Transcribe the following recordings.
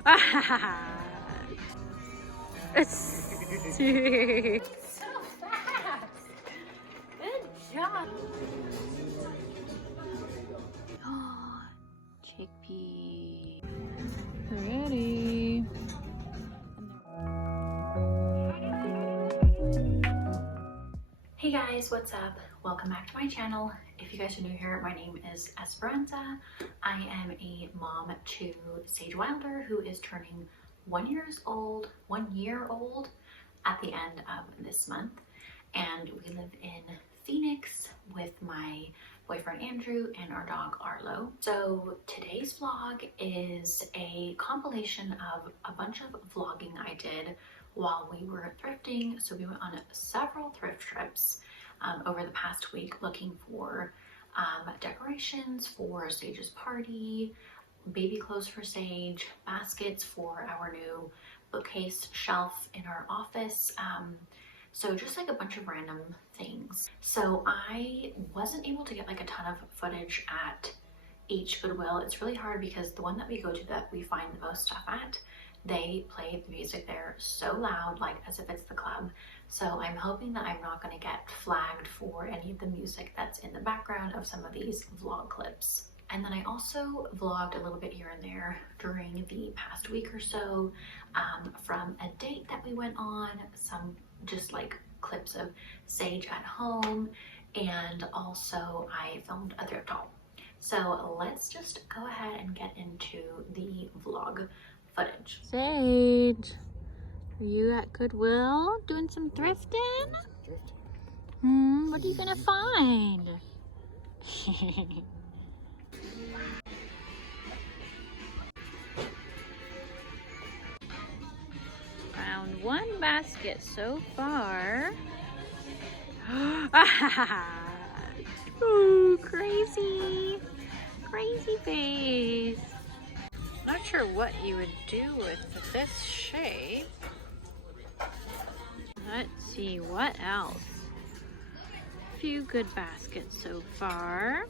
So fast. Good job. Oh, chickpea. Ready. Hey guys, what's up? Welcome back to my channel. If you guys are new here, my name is Esperanza. I am a mom to Sage Wilder, who is turning 1 year old at the end of this month. And we live in Phoenix with my boyfriend Andrew and our dog Arlo. So today's vlog is a compilation of a bunch of vlogging I did while we were thrifting. So we went on several thrift trips over the past week looking for decorations for Sage's party, baby clothes for Sage, baskets for our new bookcase shelf in our office. So just like a bunch of random things. So I wasn't able to get like a ton of footage at each Goodwill. It's really hard because the one that we go to that we find the most stuff at, they play the music there so loud, like as if it's the club. So I'm hoping that I'm not going to get flagged for any of the music that's in the background of some of these vlog clips. And then I also vlogged a little bit here and there during the past week or so from a date that we went on, some just like clips of Sage at home, and also I filmed a thrift haul. So let's just go ahead and get into the vlog footage. Sage, are you at Goodwill doing some thrifting? What are you gonna find? Found one basket so far. Ooh, crazy face. Not sure what you would do with this shape. Let's see what else. A few good baskets so far.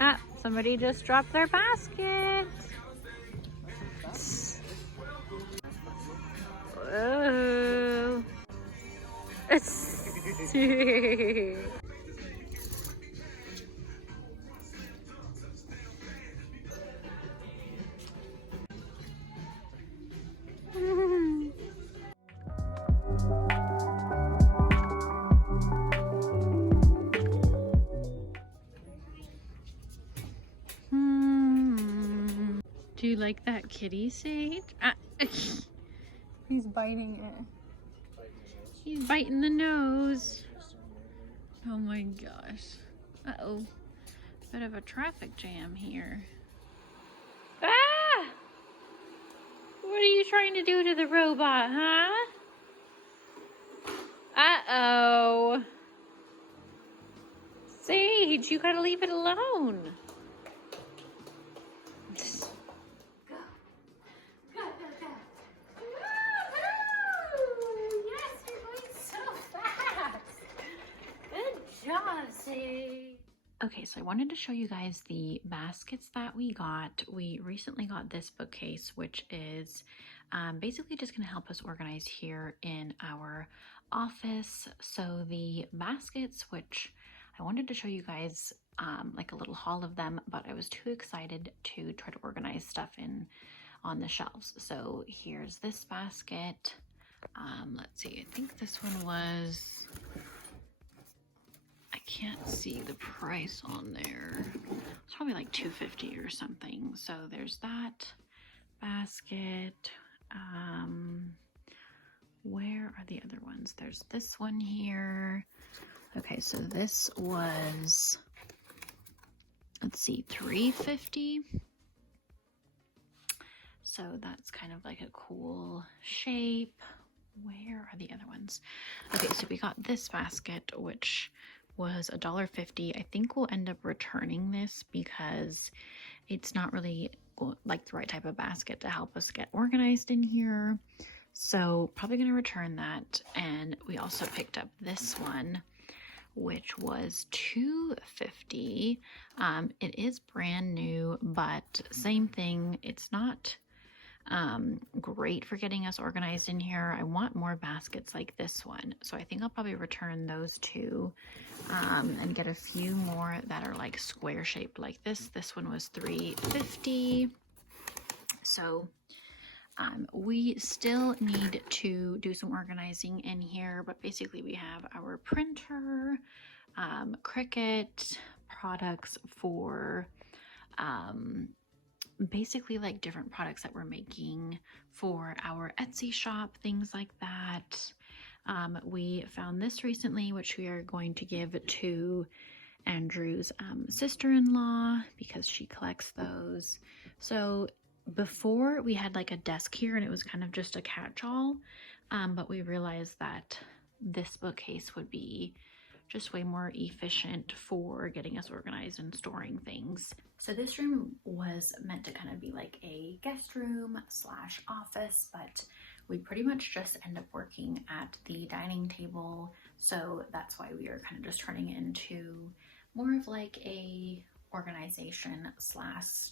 Ah, somebody just dropped their basket. Whoa. Do you like that kitty, Sage? He's biting it. He's biting the nose. Oh my gosh. Uh-oh. Bit of a traffic jam here. Ah! What are you trying to do to the robot, huh? Uh-oh. Sage, you gotta leave it alone. Okay, so I wanted to show you guys the baskets that we got. We recently got this bookcase, which is basically just going to help us organize here in our office. So the baskets, which I wanted to show you guys like a little haul of them, but I was too excited to try to organize stuff on the shelves. So here's this basket. Let's see, I think this one was... I can't see the price on there. It's probably like $2.50 or something. So there's that basket. Where are the other ones? There's this one here. Okay, so this was, let's see, $3.50. So that's kind of like a cool shape. Where are the other ones? Okay, so we got this basket, which was $1.50. I think we'll end up returning this because it's not really like the right type of basket to help us get organized in here. So probably going to return that. And we also picked up this one, which was $250. It is brand new, but same thing. It's not great for getting us organized in here. I want more baskets like this one, so I think I'll probably return those two and get a few more that are like square shaped like this. This one was $350. So we still need to do some organizing in here, but basically we have our printer, Cricut products for basically like different products that we're making for our Etsy shop, things like that. We found this recently, which we are going to give to Andrew's sister-in-law because she collects those. So before we had like a desk here and it was kind of just a catch-all, but we realized that this bookcase would be just way more efficient for getting us organized and storing things. So this room was meant to kind of be like a guest room slash office, but we pretty much just end up working at the dining table. So that's why we are kind of just turning it into more of like a organization slash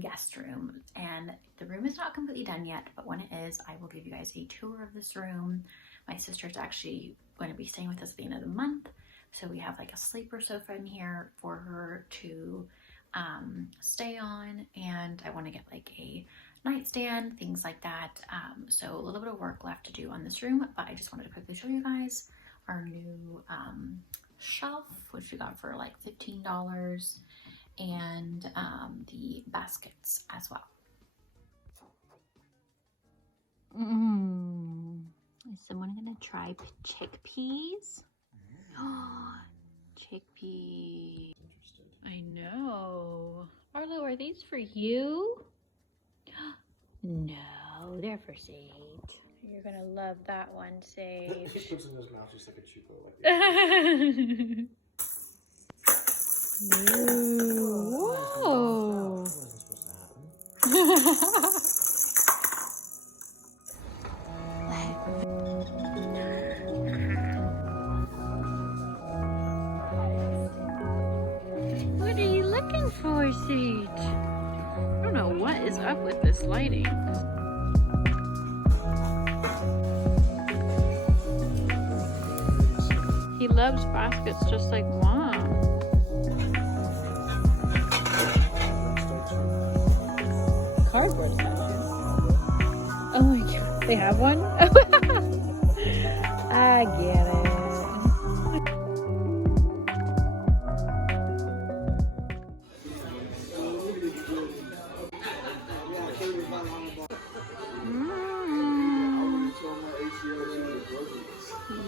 guest room. And the room is not completely done yet, but when it is, I will give you guys a tour of this room. My sister's actually going to be staying with us at the end of the month, so we have like a sleeper sofa in here for her to stay on, and I want to get like a nightstand, things like that. So a little bit of work left to do on this room, but I just wanted to quickly show you guys our new shelf, which we got for like $15, and the baskets as well. Is someone gonna try chickpeas? Oh, chickpeas. I know. Arlo, are these for you? No, they're for Sage. You're gonna love that one, Sage. He puts in his mouth just like a cheapo. Like Whoa. That wasn't supposed to happen. What are you looking for, Sage? I don't know what is up with this lighting. He loves baskets just like Mom. Cardboard basket. Oh my god, they have one? I get it.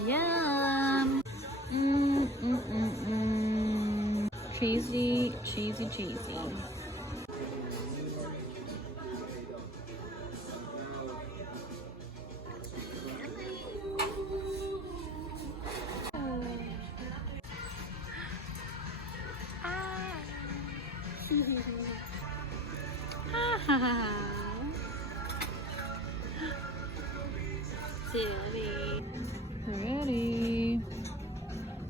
Yum. Cheesy, cheesy, cheesy. Silly. Pretty.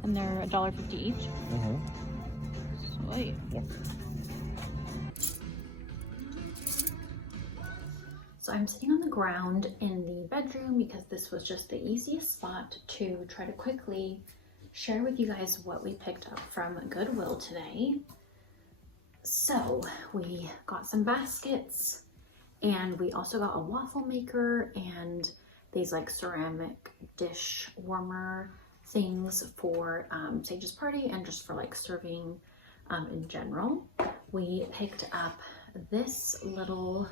And they're $1.50 each? Sweet. Yep. So I'm sitting on the ground in the bedroom because this was just the easiest spot to try to quickly share with you guys what we picked up from Goodwill today. So we got some baskets, and we also got a waffle maker and these like ceramic dish warmer things for Sage's party and just for like serving in general. We picked up this little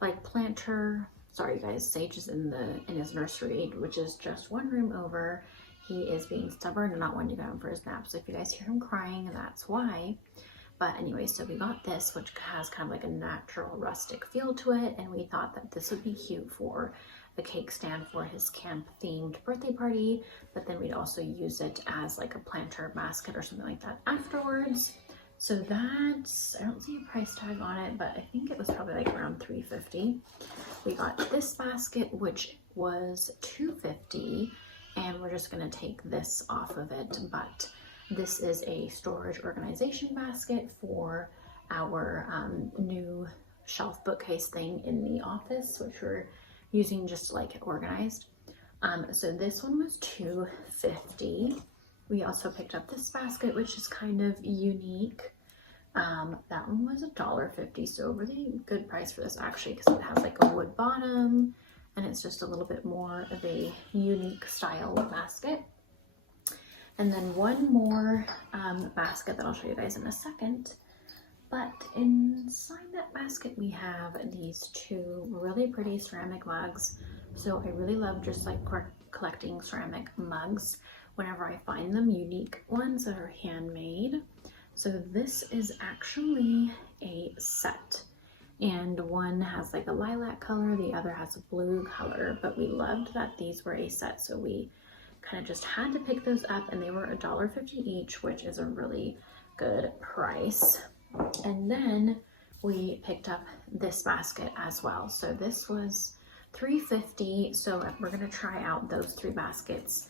like planter. Sorry guys, Sage is in his nursery, which is just one room over. He is being stubborn and not wanting to go down for his nap. So if you guys hear him crying, that's why. But anyway, so we got this, which has kind of like a natural rustic feel to it. And we thought that this would be cute for the cake stand for his camp themed birthday party. But then we'd also use it as like a planter basket or something like that afterwards. So that's, I don't see a price tag on it, but I think it was probably like around $3.50. We got this basket, which was $2.50. and we're just gonna take this off of it. But this is a storage organization basket for our new shelf bookcase thing in the office, which we're using just to like get organized. So this one was $2.50. We also picked up this basket, which is kind of unique. That one was $1.50, so a really good price for this actually, because it has like a wood bottom and it's just a little bit more of a unique style basket. And then one more basket that I'll show you guys in a second. But inside that basket we have these two really pretty ceramic mugs. So I really love just like collecting ceramic mugs whenever I find them, unique ones that are handmade. So this is actually a set, and one has like a lilac color, the other has a blue color, but we loved that these were a set, so we kind of just had to pick those up, and they were $1.50 each, which is a really good price. And then we picked up this basket as well. So this was $3.50. So we're gonna try out those 3 baskets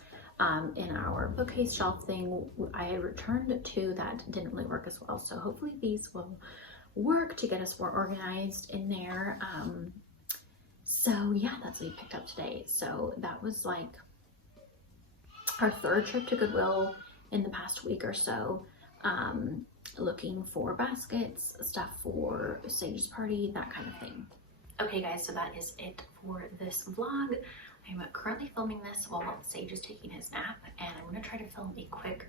in our bookcase shelf thing. I returned 2 that didn't really work as well. So hopefully these will work to get us more organized in there. So yeah, that's what we picked up today. So that was like our 3rd trip to Goodwill in the past week or so. Looking for baskets, stuff for Sage's party, that kind of thing. Okay guys, so that is it for this vlog. I'm currently filming this while Sage is taking his nap, and I'm gonna try to film a quick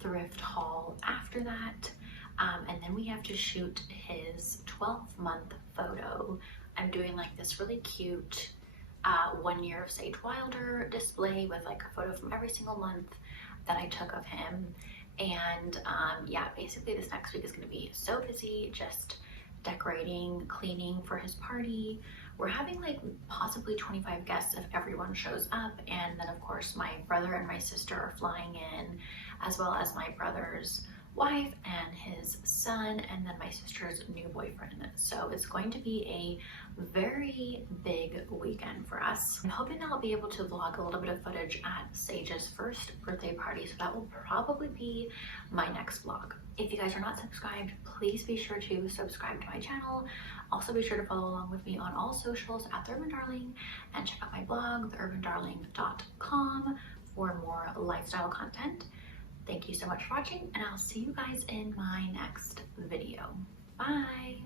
thrift haul after that. And then we have to shoot his 12-month photo. I'm doing like this really cute 1 year of Sage Wilder display with like a photo from every single month that I took of him. And yeah, basically this next week is gonna be so busy, just decorating, cleaning for his party. We're having like possibly 25 guests if everyone shows up. And then of course my brother and my sister are flying in, as well as my brother's wife and his son, and then my sister's new boyfriend. So it's going to be a very big weekend for us. I'm hoping that I'll be able to vlog a little bit of footage at Sage's first birthday party, so that will probably be my next vlog. If you guys are not subscribed, please be sure to subscribe to my channel. Also be sure to follow along with me on all socials at The Urban Darling, and check out my blog, theurbandarling.com, for more lifestyle content. Thank you so much for watching, and I'll see you guys in my next video. Bye!